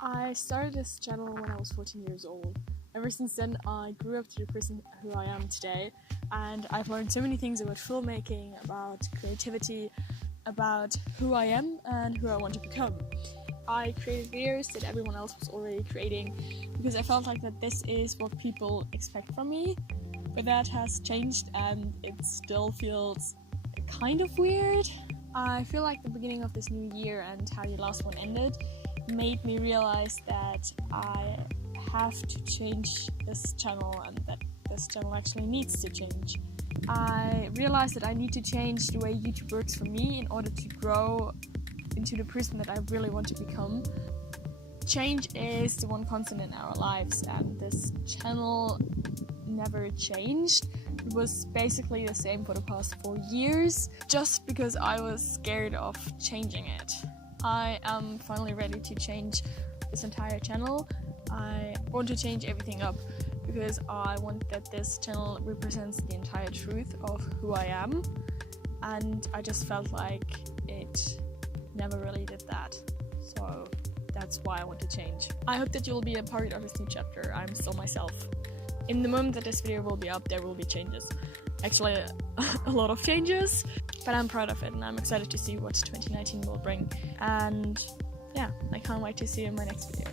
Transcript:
I started this channel when I was 14 years old. Ever since then, I grew up to the person who I am today, and I've learned so many things about filmmaking, about creativity, about who I am and who I want to become. I created videos that everyone else was already creating because I felt like that this is what people expect from me, but that has changed and it still feels kind of weird. I feel like the beginning of this new year and how the last one ended made me realize that I have to change this channel and that this channel actually needs to change. I realized that I need to change the way YouTube works for me in order to grow into the person that I really want to become. Change is the one constant in our lives, and this channel never changed. It was basically the same for the past 4 years, just because I was scared of changing it. I am finally ready to change this entire channel. I want to change everything up because I want that this channel represents the entire truth of who I am, and I just felt like it never really did that. So that's why I want to change. I hope that you'll be a part of this new chapter. I'm still myself. In the moment that this video will be up, there will be changes. Actually, a lot of changes, but I'm proud of it and I'm excited to see what 2019 will bring. And yeah, I can't wait to see you in my next video.